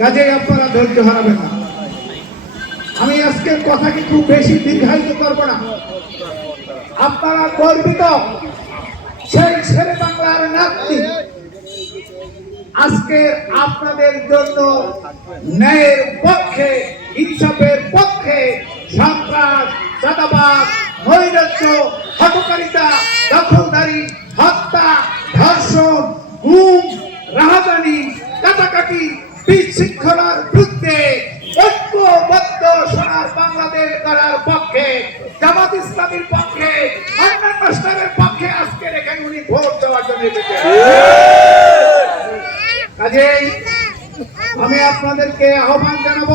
কাজেই আপনারা ধৈর্য হারাবেন না। আমি আজকের খুব বেশি দীর্ঘায়িত না। আপনারা গর্বিত। সেই ছেলে বাংলার আজকে আপনাদের জন্য ন্যায়ের পক্ষে, ইনসাফের পক্ষে সন্ত্রাস চাঁদাবাদ নৈরাজ্য হটকারিতা দখলদারি, হত্যা, ধর্ষণ, গুম বিশৃঙ্খলার বিরুদ্ধে ঐক্যবদ্ধ সোনার বাংলাদেশ করার পক্ষে, জামাত ইসলামীর পক্ষে, অন্যান্য স্তরের পক্ষে আজকের এখানে উনি ভোট দেওয়ার জন্য আমি আপনাদেরকে আহ্বান জানাব,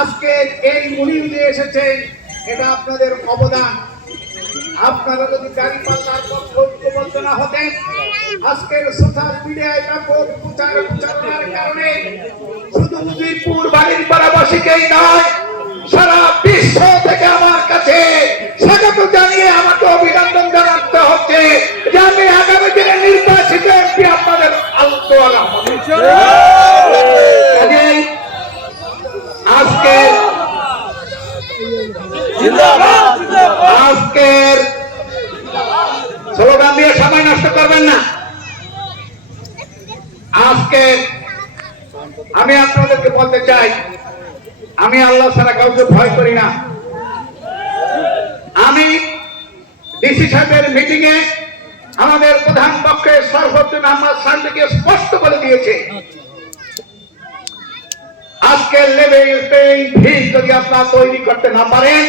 আজকে এই মুড়ি যে এসেছেন, এটা আপনাদের অবদান। আপনারা যদি গাড়ি পাল্লার পক্ষে ঐক্যবদ্ধ হতেন আজকের সোশ্যাল মিডিয়ায় ব্যাপক প্রচার প্রচারণার কারণে শুধু উদয়পুর বাড়ির পাড়াবাসীকেই নয় সারা বিশ্ব থেকে আমার কাছে স্বাগত জানিয়ে আমাকে অভিনন্দন জানাতে হচ্ছে যে আমি আগামী দিনে নির্বাচিত এমপি আপনাদের আলোচনা আজকের আজকের নষ্ট করবেন না। আজকে আমি আপনাদেরকে বলতে চাই, আমি আল্লাহ ছাড়া কাউকে ভয় করি না। আমি ডিসি সাহেবের মিটিং এ আমাদের প্রধান পক্ষে সর্বোচ্চ আমার সামনে স্পষ্ট করে দিয়েছে। আজকের লেভেল প্লেইং ফিল্ড যদি আপনারা তৈরি করতে না পারেন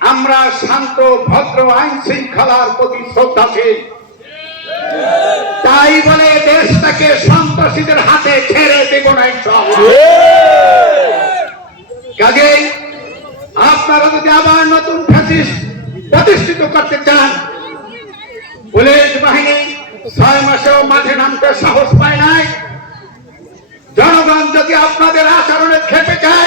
আমরা শান্ত, ভদ্র, আইন শৃঙ্খলার প্রতি শ্রদ্ধাশীল তাই বলে দেশটাকে সন্ত্রাসীদের হাতে ছেড়ে দেব না। কাজেই আপনারা যদি আবার নতুন প্রতিষ্ঠিত করতে চান, পুলিশ বাহিনী ছয় মাসেও মাঠে নামতে সাহস পায় নাই জনগণ যদি আপনাদের আচরণে খেপে যায়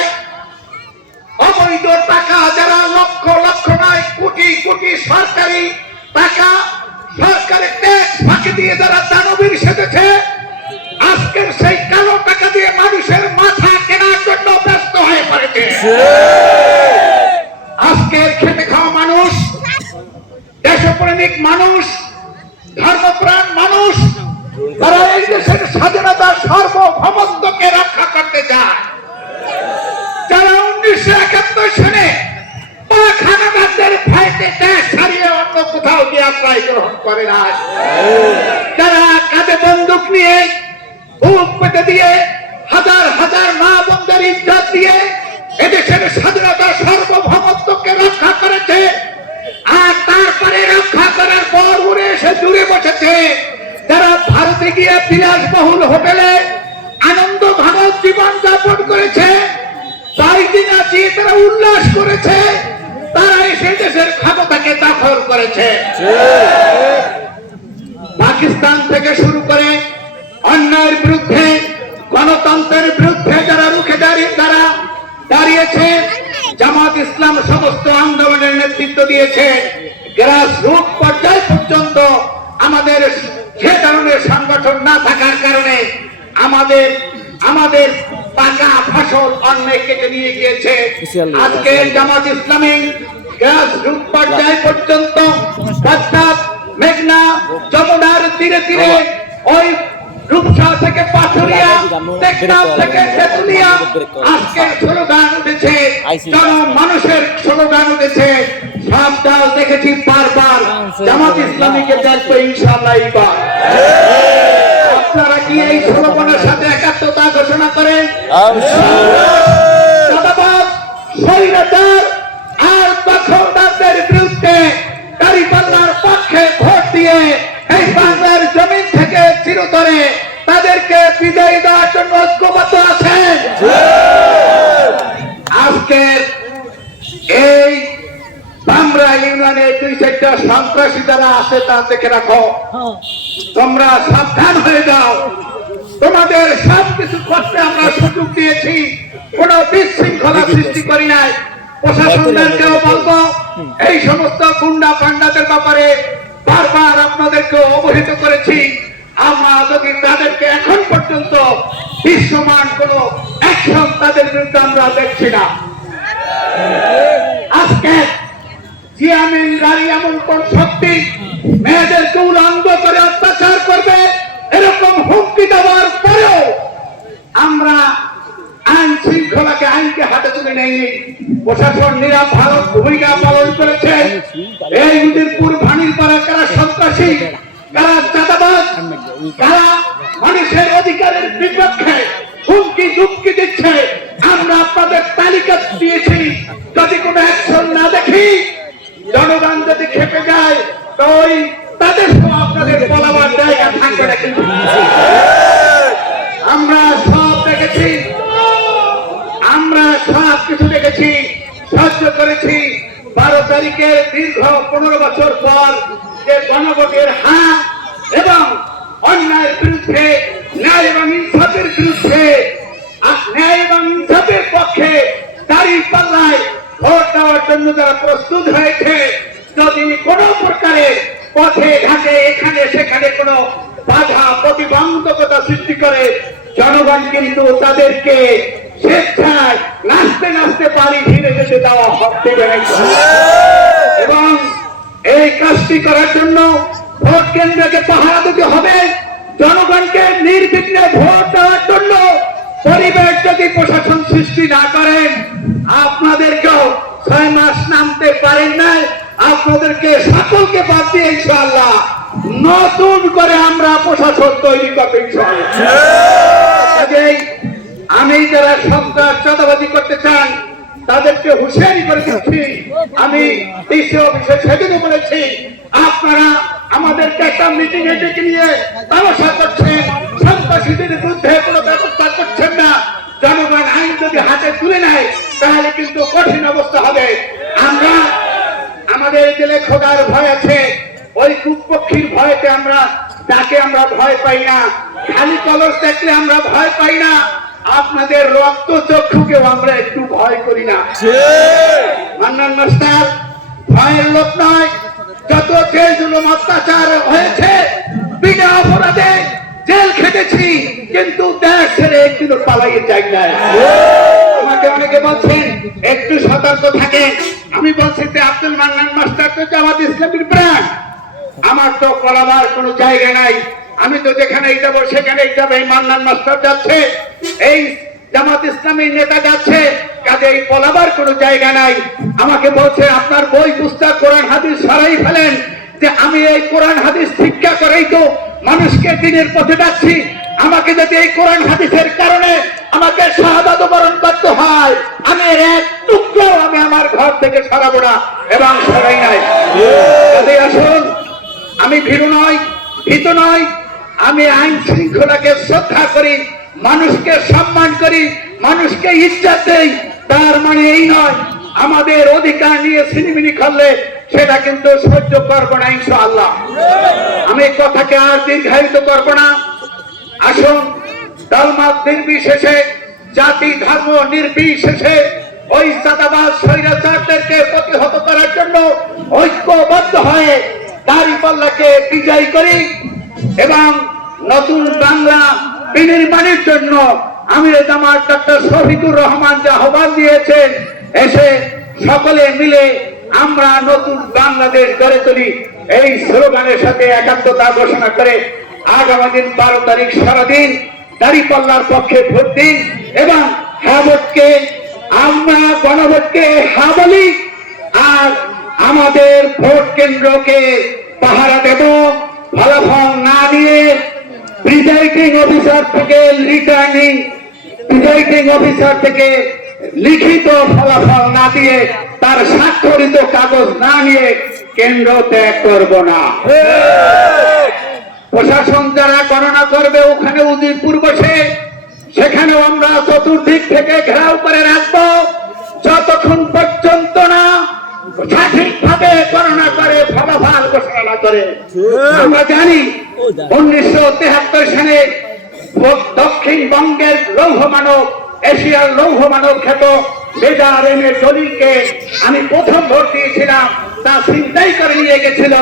দিয়ে যারা দানবীর সেজেছে, আজকের সেই কালো টাকা দিয়ে মানুষের মাথা কেনার জন্য ব্যস্ত হয়ে পড়েছে। আজকের খেতে খাওয়া মানুষ, দেশপ্রেমিক মানুষ, ধর্মপ্রাণ মানুষ, তারা এই দেশের স্বাধীনতার সার্বভৌমত্বকে রক্ষা করতে চায়। যারা উনিশশো একাত্তর সনে হানাদারদের ভয়তে দেশ ছাড়িয়ে অন্য কোথাও গিয়ে আশ্রয় গ্রহণ করে না। যারা কাঁধে বন্দুক নিয়ে বুক পেতে দিয়ে, হাজার হাজার মা বন্ধের ইজ্জত দিয়ে এদেশের স্বাধীনতার সার্বভৌমত্বকে রক্ষা করেছে। আর তারপরে রক্ষা করার পর উড়ে এসে দূরে বসেছে। যারা ভারতে গিয়ে বিলাসবহুল হোটেলে আনন্দ ভারত জীবন যাপন করেছে তাই আছি তারা উল্লাস করেছে। দেশের ক্ষমতাকে দখল করেছে। পাকিস্তান থেকে শুরু করে অন্যায়ের বিরুদ্ধে গণতন্ত্রের বিরুদ্ধে যারা রুখে দাঁড়িয়ে তারা দাঁড়িয়েছে। জামাত ইসলাম সমস্ত আন্দোলনের নেতৃত্ব দিয়েছে। গ্রাস রুট পর্যায় পর্যন্ত আমাদের যে ধরনের সংগঠন না থাকার কারণে আমাদের আমাদের পাকা ফসল অন্যে কেটে নিয়ে গিয়েছে। আজকে জামাত ইসলামী গ্রাস রুট পর্যায় পর্যন্ত প্রস্তাব মেঘনা যমুনার তীরে তীরে ওই রূপসা থেকে পাথরিয়া টেকনাফ থেকে তেতুলিয়া। আজকে স্লোগান উঠেছে মানুষের স্লোগান উঠেছে। সব দল দেখেছি বারবার জামাত ইসলামীকে দেখব ইনশাআল্লাহ এইবার। আপনারা কি এই স্লোগানের সাথে একাত্মতা ঘোষণা করেন? চিরতরে তাদেরকে বিদায় দেওয়ার জন্য ঐক্যবদ্ধ আছেন। আজকে এই বামরা ইউনিয়নে দুই চারটা সন্ত্রাসী যারা আছে তা দেখে রাখো। তোমরা সাবধান হয়ে যাও। তোমাদের সব কিছু করতে আমরা সুযোগ দিয়েছি। কোন বিশৃঙ্খলা সৃষ্টি করি নাই। প্রশাসনদেরকেও বলব, এই সমস্ত গুন্ডা পান্ডাদের ব্যাপারে বারবার আপনাদেরকে অবহিত করেছি। আমরা যদি তাদেরকে এখন পর্যন্ত বিশ্বমান কোন তাদের বিরুদ্ধে আমরা দেখছি না। আজকে অত্যাচার করবে, এরকম হুমকি দেওয়ার পরেও আমরা আইন শৃঙ্খলাকে আইনকে হাতে তুলে নেয়নি প্রশাসন নিরাপ ভারত ভূমিকা পালন করেছে। এই উদিরপুর ভানির কারা সন্ত্রাসী? কারা চাঁদাবাজ? মানুষের অধিকারের বিপক্ষে হুমকি দুমকি দিচ্ছে। আমরা আপনাদের তালিকা দিয়েছি, যদি কোনো অ্যাকশন না দেখি, জনগণ যদি খেপে যায়, তো ওই তাদের আপনাদের বলাবার জায়গা থাকবে না আমরা সব দেখেছি, আমরা সব কিছু দেখেছি, সহ্য করেছি। বারো তারিখের দীর্ঘ পনেরো বছর পর যে গণভোটের হাত এবং অন্যায়ের বিরুদ্ধে ন্যায় এবং ইনসাফের বিরুদ্ধে ন্যায় এবং ইনসাফের পক্ষে দাঁড়িয়ে পাল্লায় ভোট দেওয়ার জন্য যারা প্রস্তুত হয়েছে যদি কোনো প্রকারে পথে ঘাটে এখানে সেখানে কোনো বাধা প্রতিবন্ধকতা সৃষ্টি করে জনগণ কিন্তু তাদেরকে স্বেচ্ছায় নাচতে নাচতে পারি ফিরে যেতে দেওয়া হবে এবং এই কাজটি করার জন্য ভোট কেন্দ্রকে পাহারা দিতে হবে। জনগণকে নির্বিঘ্নে ভোট দেওয়ার জন্য পরিবেশ যদি প্রশাসন সৃষ্টি না করেন, আপনাদেরকেও ছয় মাস নামতে পারেন নাই আপনাদেরকে সকলকে বাদ দিয়ে ইনশাআল্লাহ নতুন করে আমরা প্রশাসন তৈরি করতে ইনশাআল্লাহ। আমি যারা সন্ত্রাস চাঁদাবাজি করতে চান, তাদেরকে হুঁশিয়ারি করে দিচ্ছি। আমি বলেছি, আপনারা আমাদেরকে একটা মিটিং এ ডেকে নিয়ে তামাশা করছেন সন্ত্রাসীদের বিরুদ্ধে কোনো ব্যবস্থা করছেন না। জনগণ আইন যদি হাতে তুলে নেয় তাহলে কিন্তু কঠিন অবস্থা হবে। আমরা আমাদের জেলে খোদার ভয় আছে। ওই কুপক্ষীর ভয়তে আমরা তাকে আমরা ভয় পাই না। খালি কলস দেখলে আমরা ভয় পাই না। আপনাদের রক্ত চক্ষুকেও আমরা একটু ভয় করি না। মান্নান মাস্টার ভয়ের লোক নয়। যত জেল জুলুম অত্যাচার হয়েছে, বিনা অপরাধে জেল খেটেছি, কিন্তু দেশ ছেড়ে একদিনও পালাইয়ে চাই না। আমাকে অনেকে বলছেন, একটু সতর্ক থাকেন। আমি বলছি যে আব্দুল মান্নান মাস্টার তো জামাত ইসলামের প্রাণ। আমার তো পলাবার কোনো জায়গা নাই। আমি তো যেখানে যাব সেখানে যাব। এই মান্নান মাস্টার যাচ্ছে, এই জামাত ইসলামী নেতা যাচ্ছে। কাজে এই পলাবার কোনো জায়গা নাই। আমাকে বলছে, আপনার বই পুস্তক কোরআন, হাদিস সরাই ফেলেন। যে আমি এই কোরআন, হাদিস শিক্ষা করেই তো মানুষকে দিনের পথে যাচ্ছি। আমাকে যদি এই কোরআন, হাদিসের কারণে আমাকে শাহাদাত বরণ করতে হয়, আমি এক টুকরো আমি আমার ঘর থেকে সরাবো না এবং সরাই নাই। কাজে আসুন, আমি ভীরু নই, ভীত নয় আমি আইন শৃঙ্খলাকে শ্রদ্ধা করি, মানুষকে সম্মান করি, মানুষকে ইজ্জত দেই, তার মানে এই নয় আমাদের অধিকার নিয়ে সিনিমিনি করলে সেটা কিন্তু সহ্য করব না, ইনশাআল্লাহ। আমি কথাকে আর দীর্ঘায়িত করব না। আসুন, দলমত নির্বিশেষে, জাতি, ধর্ম নির্বিশেষে ওই সাদাবাদ স্বৈরাচারদেরকে প্রতিহত করার জন্য ঐক্যবদ্ধ হয়ে দাঁড়িপাল্লাকে বিজয় করি এবং নতুন বাংলা বিনির্মাণের জন্য আমির জামাত ডক্টর শফিকুর রহমান যে আহ্বান দিয়েছেন এসে সকলে মিলে আমরা নতুন বাংলাদেশ গড়ে তুলি। এই স্লোগানের সাথে একাত্মতা ঘোষণা করে আগামী দিন বারো তারিখ সারাদিন দাঁড়িপাল্লার পক্ষে ভোট দিন এবং হ্যাঁ ভোটকে, আমরা গণভোটকে হ্যাঁ বলি আর আমাদের ভোট কেন্দ্রকে পাহারা দেব। ফলাফল না দিয়ে প্রিজাইডিং অফিসার থেকে রিটার্নিং প্রিজাইডিং অফিসার থেকে লিখিত ফলাফল না দিয়ে, তার স্বাক্ষরিত কাগজ না নিয়ে কেন্দ্র ত্যাগ করব না। প্রশাসন যারা গণনা করবে, ওখানে উদিরপুর বসে সেখানেও আমরা চতুর্দিক থেকে ঘেরাও করে রাখব। যতক্ষণ পর্যন্ত না সঠিকভাবে গণনা করে, ফলাফল ঘোষণা করে। আমরা জানি, উনিশশো তেহাত্তর সালে দক্ষিণবঙ্গের লৌহ মানব এশিয়ার লৌহ মানব খ্যাত মেজার এম এ দলিলকে আমি প্রথম ভোট দিয়েছিলাম তা চিন্তাই করে নিয়ে গেছিল।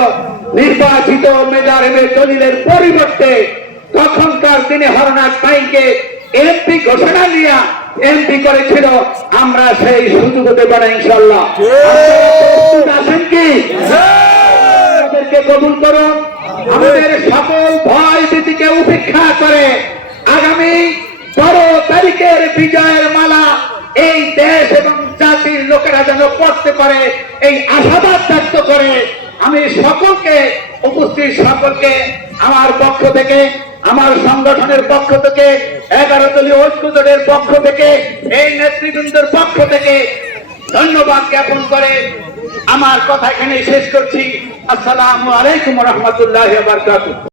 নির্বাচিত মেজার এম এ দলিলের পরিবর্তে তখনকার দিনে হরনাথ পাইকে এমপি ঘোষণা দিয়া এমপি করেছিল আমরা সেই সুযোগ দেব না ইনশাল্লাহ আছেন কি? আমাদেরকে কবুল করুন। আমাদের সকল ভয় ভীতিকে উপেক্ষা করে আগামী বড় তারিখের বিজয়ের মালা এই দেশ এবং জাতির লোকেরা যেন পড়তে পারে, এই আশাবাদ ব্যক্ত করে আমি সকলকে উপস্থিত, সকলকে আমার পক্ষ থেকে, আমার সংগঠনের পক্ষ থেকে, এগারো দলীয় ঐক্য জোটের পক্ষ থেকে, এই নেতৃবৃন্দের পক্ষ থেকে ধন্যবাদ জ্ঞাপন করে আমার কথা এখানে শেষ করছি। আসসালামু আলাইকুম রহমতুল্লাহ